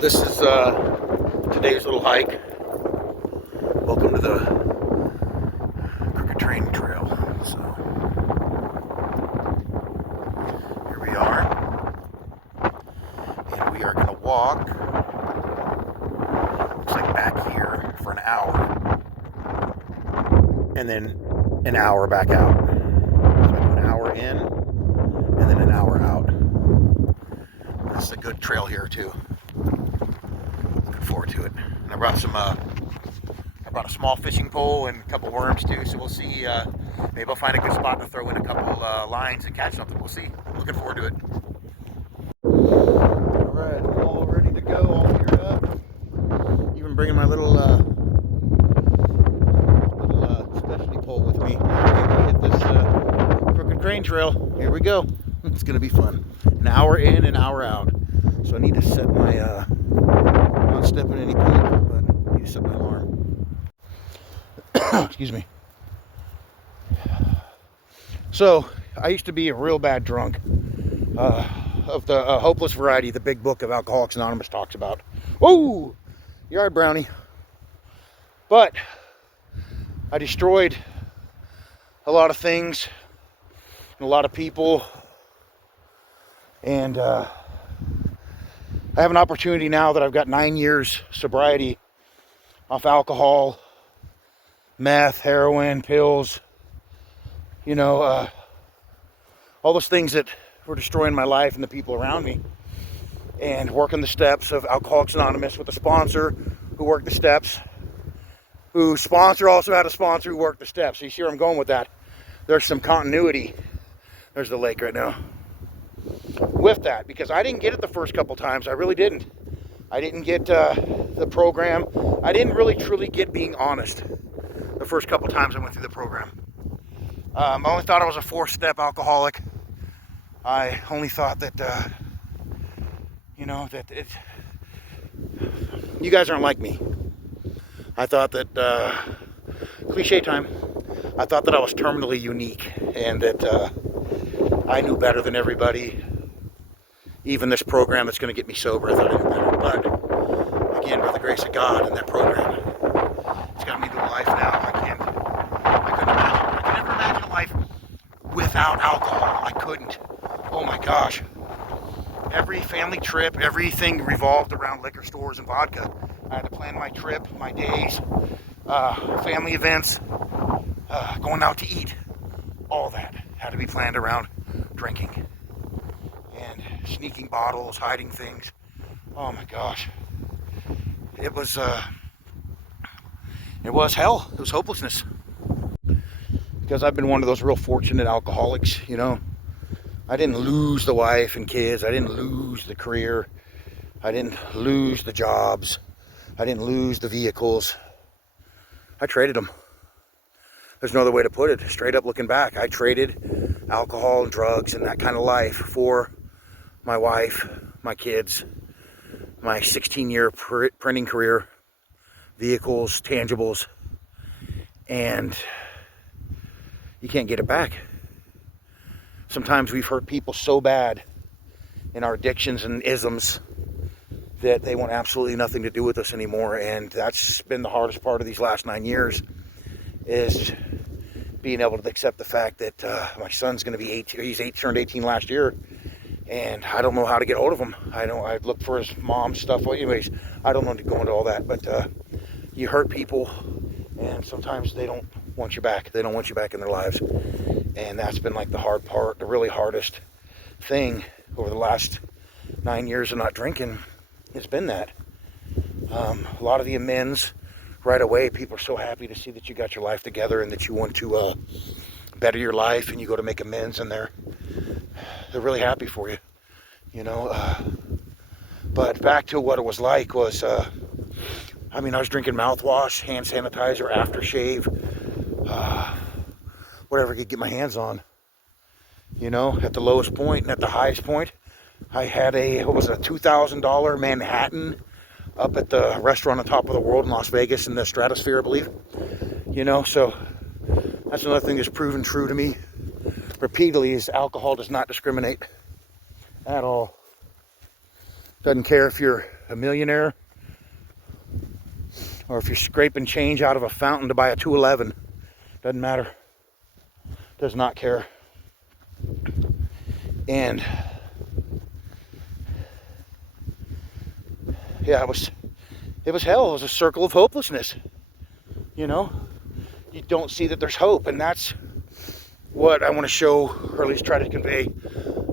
this is today's little hike. Welcome to the Crooked Train Trail. So here we are, and we are going to walk. Looks like back here for an hour, and then an hour back out. So an hour in, and then an hour out. This is a good trail here too. Looking forward to it. And I brought a small fishing pole and a couple worms too. So we'll see. Maybe I'll find a good spot to throw in a couple lines and catch something. We'll see. Looking forward to it. All right, all ready to go. All geared up. Even bringing my little specialty pole with me. I'm gonna hit this Crooked Crane Trail. Here we go. It's gonna be fun. An hour in, an hour out. So I need to set my, not stepping any poop, but I need to set my alarm. Excuse me. So I used to be a real bad drunk, of the hopeless variety the big book of Alcoholics Anonymous talks about. Whoa! Yard brownie. But I destroyed a lot of things and a lot of people. And I have an opportunity now that I've got 9 years sobriety off alcohol, meth, heroin, pills, you know, all those things that were destroying my life and the people around me. And working the steps of Alcoholics Anonymous with a sponsor who worked the steps, whose sponsor also had a sponsor who worked the steps. So you see where I'm going with that. There's some continuity. There's the lake right now. With that, because I didn't get it the first couple times. I really didn't. I didn't get the program. I didn't really truly get being honest the first couple times I went through the program. I only thought I was a 4-step alcoholic. I only thought that, you know, that it. You guys aren't like me. I thought that, cliche time, I thought that I was terminally unique and that I knew better than everybody. Even this program that's going to get me sober, I thought I knew better. But again, by the grace of God and that program, it's got me to a life now. I could never imagine a life without alcohol. I couldn't. Oh my gosh. Every family trip, everything revolved around liquor stores and vodka. I had to plan my trip, my days, family events, going out to eat. All that had to be planned around drinking. And sneaking bottles, hiding things. Oh my gosh. It was hell. It was hopelessness. Because I've been one of those real fortunate alcoholics, you know. I didn't lose the wife and kids. I didn't lose the career. I didn't lose the jobs. I didn't lose the vehicles. I traded them. There's no other way to put it. Straight up looking back, I traded alcohol and drugs and that kind of life for my wife, my kids, my 16-year printing career, vehicles, tangibles, and you can't get it back. Sometimes we've hurt people so bad in our addictions and isms that they want absolutely nothing to do with us anymore, and that's been the hardest part of these last 9 years, is being able to accept the fact that my son's going to be 18. He's turned 18 last year, and I don't know how to get hold of him. I'd look for his mom's stuff. Well, anyways, I don't want to go into all that, but you hurt people, and sometimes they don't want you back. They don't want you back in their lives, and that's been like the hard part, the really hardest thing over the last 9 years of not drinking. It's been that. A lot of the amends right away, people are so happy to see that you got your life together and that you want to better your life, and you go to make amends, and they're really happy for you, you know. But back to what it was like was, I was drinking mouthwash, hand sanitizer, aftershave, whatever I could get my hands on, you know. At the lowest point and at the highest point, I had a $2,000 Manhattan up at the restaurant on top of the world in Las Vegas in the Stratosphere, I believe. You know, so that's another thing that's proven true to me repeatedly, is alcohol does not discriminate at all. Doesn't care if you're a millionaire, or if you're scraping change out of a fountain to buy a 211, doesn't matter. Does not care. And yeah, it was hell. It was a circle of hopelessness. You know, you don't see that there's hope, and that's what I want to show, or at least try to convey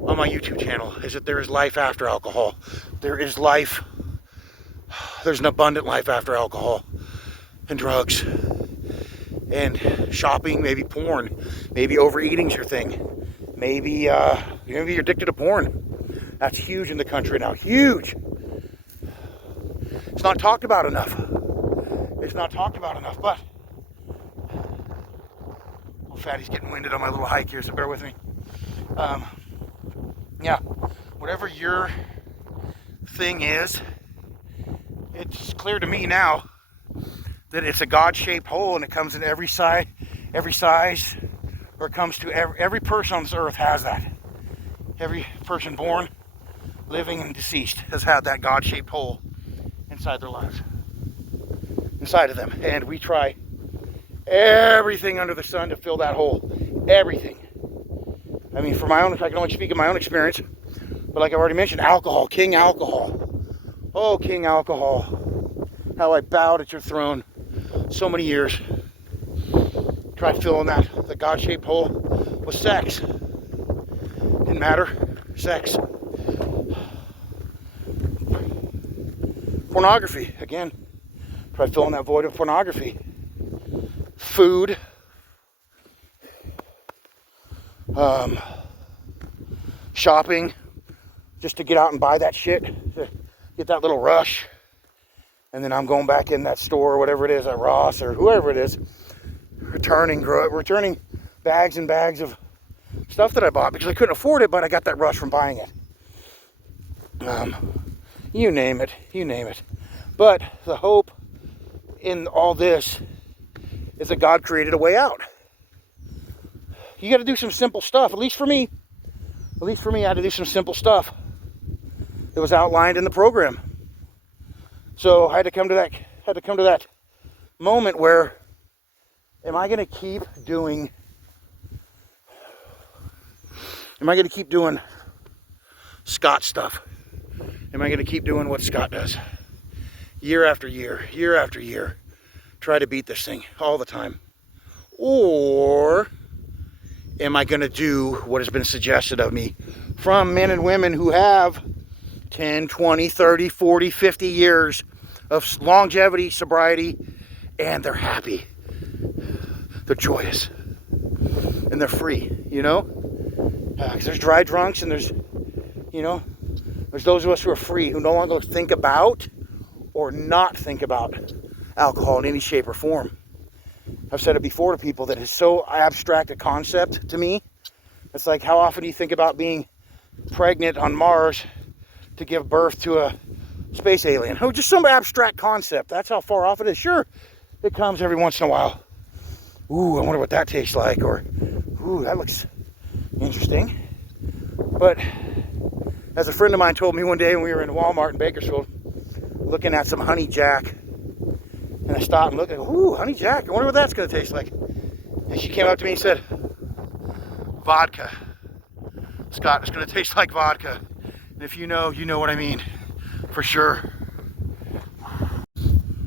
on my YouTube channel, is that there is life after alcohol. There is life. There's an abundant life after alcohol and drugs and shopping, maybe porn, maybe overeating's your thing, maybe you're addicted to porn. That's huge in the country now. Huge. It's not talked about enough. It's not talked about enough, but Fatty's getting winded on my little hike here, so bear with me. Yeah, whatever your thing is, it's clear to me now that it's a God-shaped hole, and it comes in every size, or it comes to every person on this earth has that. Every person born, living, and deceased has had that God-shaped hole inside their lives, inside of them, and we try everything under the sun to fill that hole. Everything. I mean, I can only speak of my own experience, but like I've already mentioned, alcohol, King Alcohol. Oh, King Alcohol. How I bowed at your throne so many years. Tried filling the God-shaped hole with sex. Didn't matter. Sex. Pornography, again. Tried filling that void with pornography. Food, shopping, just to get out and buy that shit, to get that little rush, and then I'm going back in that store, or whatever it is, at Ross or whoever it is, returning bags and bags of stuff that I bought because I couldn't afford it, but I got that rush from buying it. You name it. But the hope in all this is that God created a way out. You got to do some simple stuff. At least for me, I had to do some simple stuff that was outlined in the program. So I had to come to that moment where, am I going to keep doing Scott stuff? Am I going to keep doing what Scott does? Year after year, try to beat this thing all the time? Or am I going to do what has been suggested of me from men and women who have 10, 20, 30, 40, 50 years of longevity, sobriety, and they're happy, they're joyous, and they're free, you know? 'Cause there's dry drunks, and there's those of us who are free, who no longer think about or not think about alcohol in any shape or form. I've said it before to people that it's so abstract a concept to me. It's like, how often do you think about being pregnant on Mars to give birth to a space alien? Oh, just some abstract concept. That's how far off it is. Sure, it comes every once in a while. Ooh, I wonder what that tastes like. Or, ooh, that looks interesting. But as a friend of mine told me one day when we were in Walmart in Bakersfield, looking at some Honey Jack, and I stopped and looked and go, ooh, Honey Jack, I wonder what that's going to taste like. And she came up to me and said, vodka. Scott, it's going to taste like vodka. And if you know what I mean, for sure.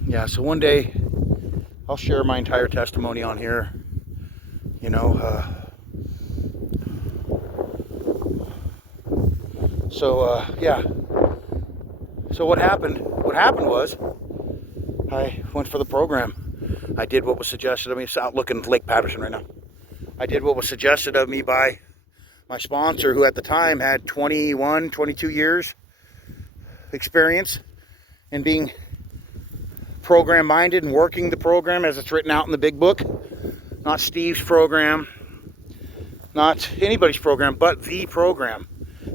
Yeah, so one day I'll share my entire testimony on here. Yeah. So what happened was, I went for the program. I did what was suggested of me. It's out looking at Lake Patterson right now. I did what was suggested of me by my sponsor, who at the time had 21, 22 years experience in being program minded and working the program as it's written out in the big book. Not Steve's program, not anybody's program, but the program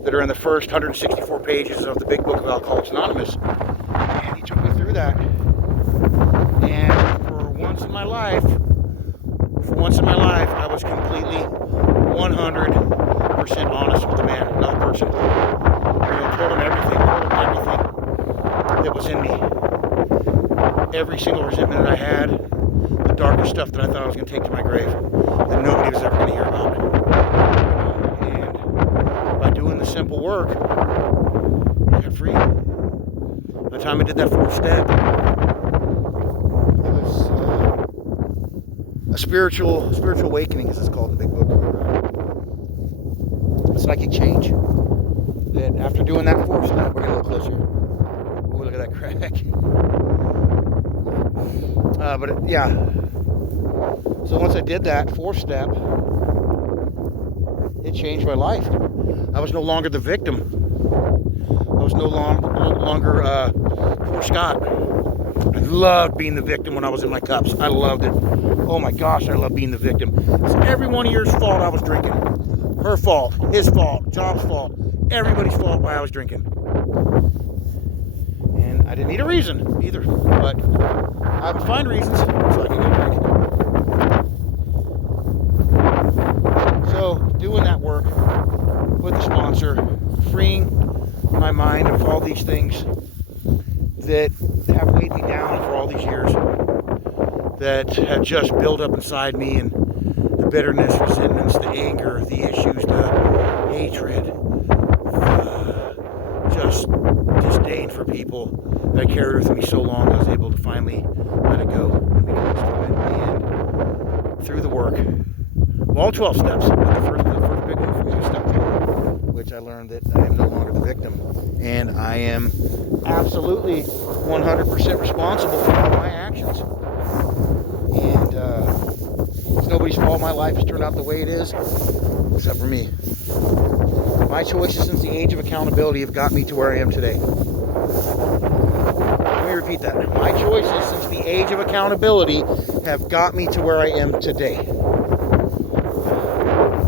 that are in the first 164 pages of the big book of Alcoholics Anonymous. And he took me through that. And for once in my life, I was completely 100% honest with the man, another person. Told him everything that was in me. Every single resentment that I had, the darkest stuff that I thought I was going to take to my grave, that nobody was ever going to hear about. And by doing the simple work, I got free. By the time I did that fourth step, it was a spiritual awakening, as it's called in the big book. A psychic change. That after doing that fourth step, we're getting a little closer. Ooh, look at that crack. Yeah. So once I did that fourth step, it changed my life. I was no longer the victim. I was no longer poor Scott. I loved being the victim when I was in my cups. I loved it. Oh my gosh, I love being the victim. It's every one of yours fault I was drinking. Her fault, his fault, Job's fault, everybody's fault why I was drinking. And I didn't need a reason either, but I would find reasons so I could go drink. So doing that work with the sponsor, freeing my mind of all these things that have weighed me down for all these years, that have just built up inside me, and the bitterness, resentments, the anger, the issues, the hatred, just disdain for people that I carried with me so long. I was able to finally let it go and be close to it. And through the work, all 12 steps, but the first big one for me was step 12, which I learned that I am no longer the victim, and I am absolutely 100% responsible for all my actions. And it's nobody's fault my life has turned out the way it is, except for me. My choices since the age of accountability have got me to where I am today. Let me repeat that. My choices since the age of accountability have got me to where I am today.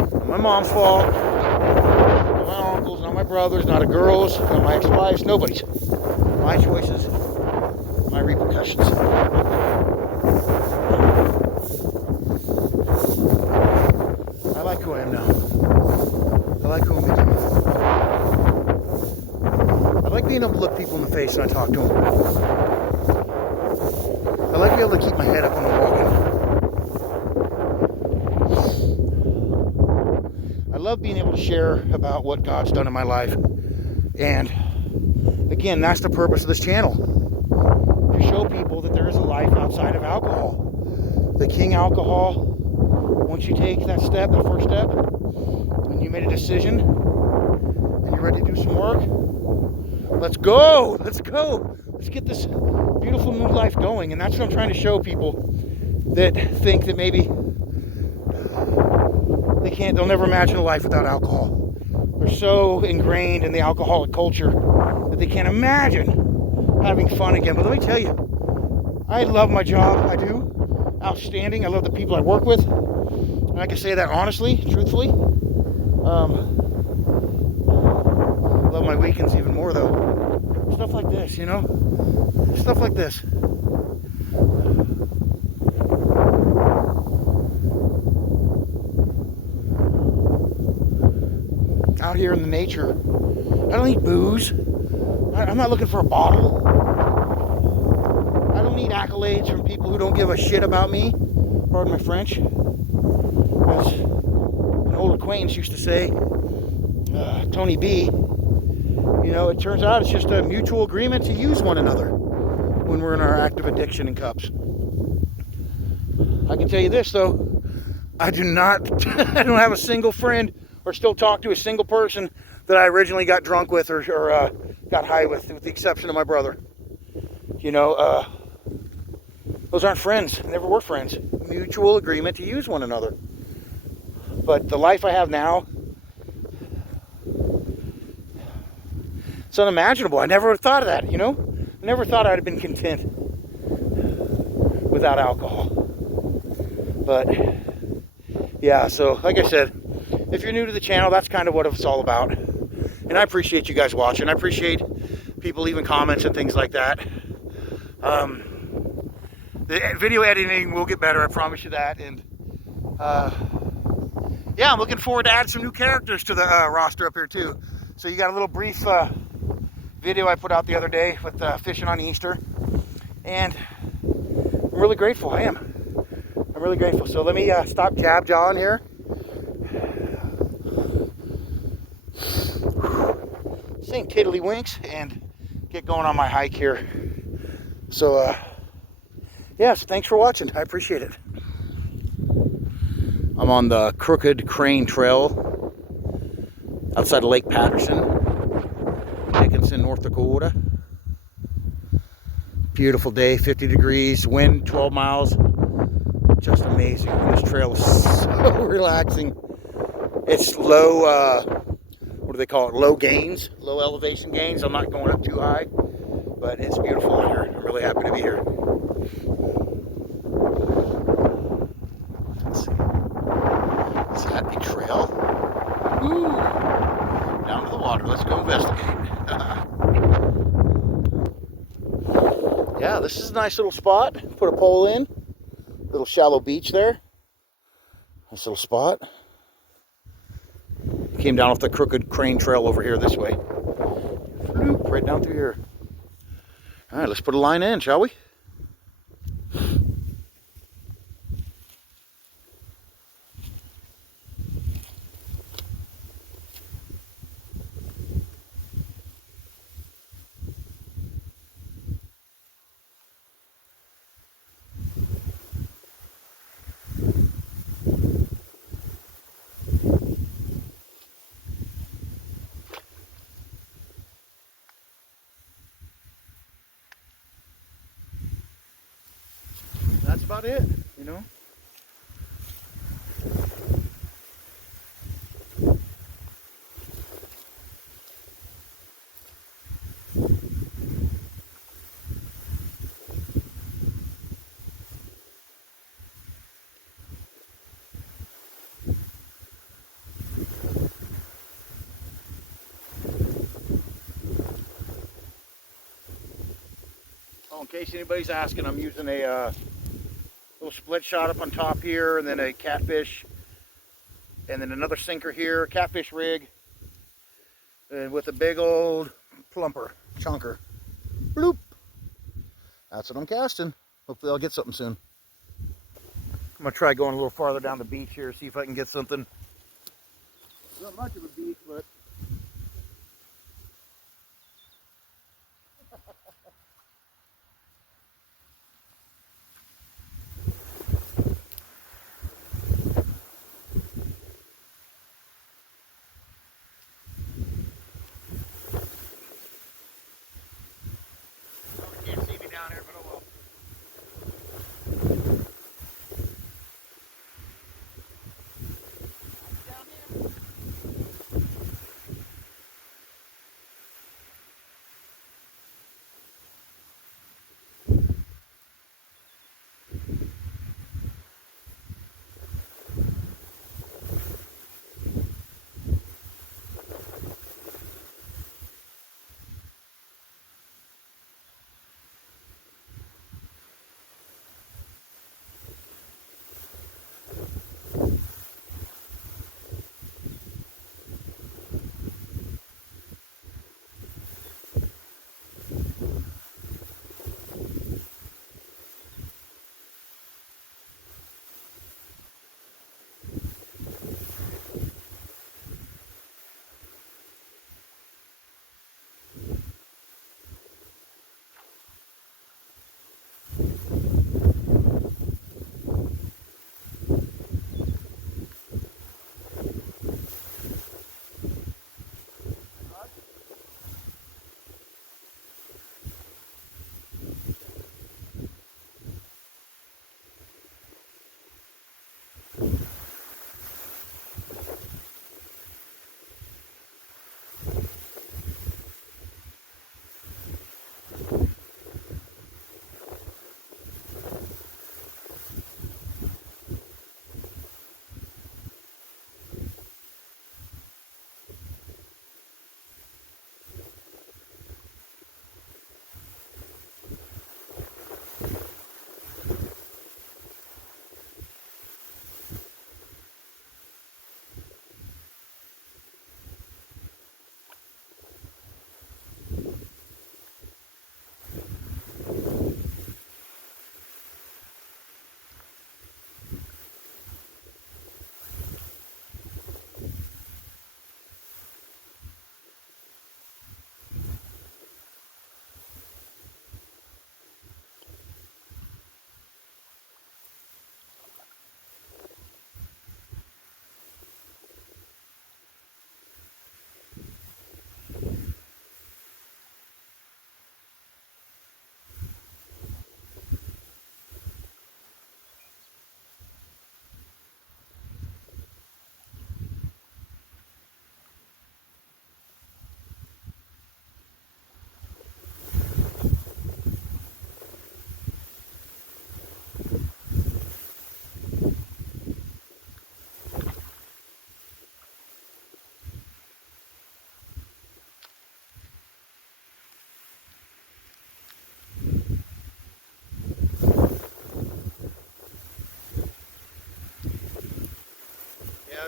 Not my mom's fault, not my uncles, not my brothers, not a girl's, not my ex-wife's, nobody's. My choices, my repercussions. I like who I am now. I like who I'm becoming. I like being able to look people in the face when I talk to them. I like being able to keep my head up when I'm walking. I love being able to share about what God's done in my life. And again, that's the purpose of this channel. To show people that there is a life outside of alcohol. The king alcohol, once you take that step, that first step, and you made a decision, and you're ready to do some work, let's go, let's get this beautiful new life going. And that's what I'm trying to show people that think that maybe they'll never imagine a life without alcohol. They're so ingrained in the alcoholic culture that they can't imagine having fun again. But let me tell you, I love my job. I do. Outstanding. I love the people I work with. And I can say that honestly, truthfully. Love my weekends even more though. Stuff like this, you know? Stuff like this. Out here in the nature. I don't need booze. I'm not looking for a bottle. I don't need accolades from people who don't give a shit about me. Pardon my French. As an old acquaintance used to say, Tony B, you know, it turns out it's just a mutual agreement to use one another when we're in our active addiction in cups. I can tell you this though, I don't have a single friend or still talk to a single person that I originally got drunk with or got high with the exception of my brother. You know, those aren't friends, never were friends. Mutual agreement to use one another. But the life I have now, it's unimaginable. I never thought of that, you know? I never thought I'd have been content without alcohol. But, yeah, so like I said, if you're new to the channel, that's kind of what it's all about. And I appreciate you guys watching. I appreciate people leaving comments and things like that. The video editing will get better, I promise you that. And yeah, I'm looking forward to add some new characters to the roster up here too. So you got a little brief video I put out the other day with fishing on Easter, and I'm really grateful. I am. I'm really grateful. So let me stop jawing here. Saying tiddlywinks and get going on my hike here. So yes, thanks for watching. I appreciate it. I'm on the Crooked Crane Trail outside of Lake Patterson, Dickinson, North Dakota. Beautiful day, 50 degrees, wind 12 miles. Just amazing. This trail is so relaxing. It's low, what do they call it? Low gains, low elevation gains. I'm not going up too high, but it's beautiful out here. I'm really happy to be here. Let's see. Is that a trail? Ooh. Down to the water. Let's go investigate. Yeah, this is a nice little spot. Put a pole in. Little shallow beach there. Nice little spot. Came down off the Crooked Crane Trail over here this way. Floop, right down through here. All right, let's put a line in, shall we? That's about it, you know. Oh, in case anybody's asking, I'm using a little split shot up on top here, and then a catfish, and then another sinker here, catfish rig, and with a big old plumper, chunker. Bloop. That's what I'm casting. Hopefully I'll get something soon. I'm gonna try going a little farther down the beach here, see if I can get something. Not much of a beach, but you can't see me down here, but oh well. Down here.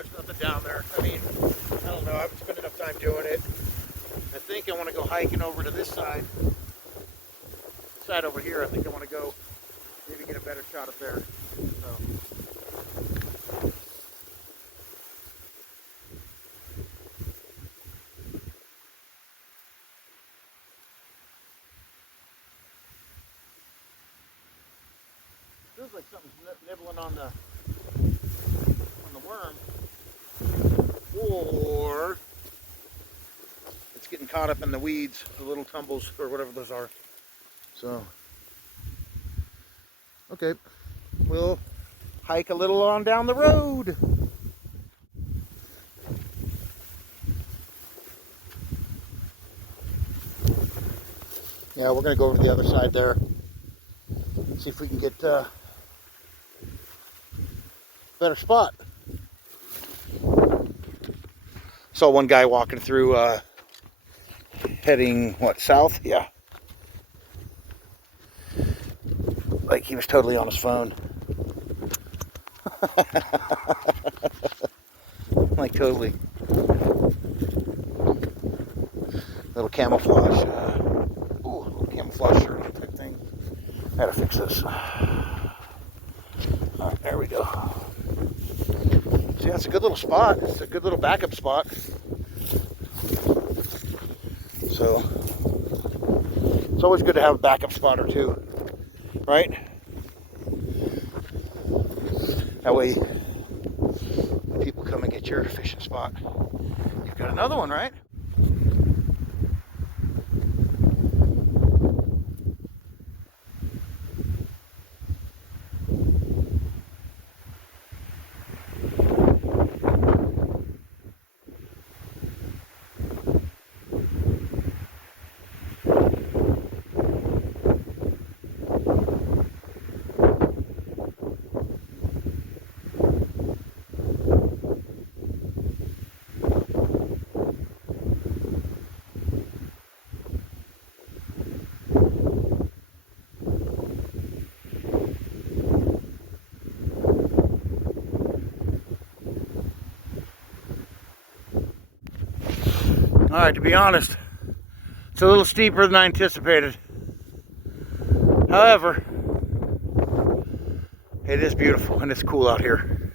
there's nothing down there. I mean, I don't know. I haven't spent enough time doing it. I think I want to go hiking over to this side. Side over here. I think I want to go maybe get a better shot up there. So. Feels like something's nibbling on the worm, or it's getting caught up in the weeds, the little tumbles or whatever those are. So, okay, we'll hike a little on down the road. Yeah, we're gonna go over to the other side there, see if we can get a better spot. Saw one guy walking through, heading, what, south? Yeah. Like he was totally on his phone. Like totally. Little camouflage, little camouflage shirt type thing. I gotta fix this. Alright, there we go. See, that's a good little spot. It's a good little backup spot. So, it's always good to have a backup spot or two, right? That way, people come and get your fishing spot. You've got another one, right? Alright, to be honest, it's a little steeper than I anticipated. However, it is beautiful and it's cool out here.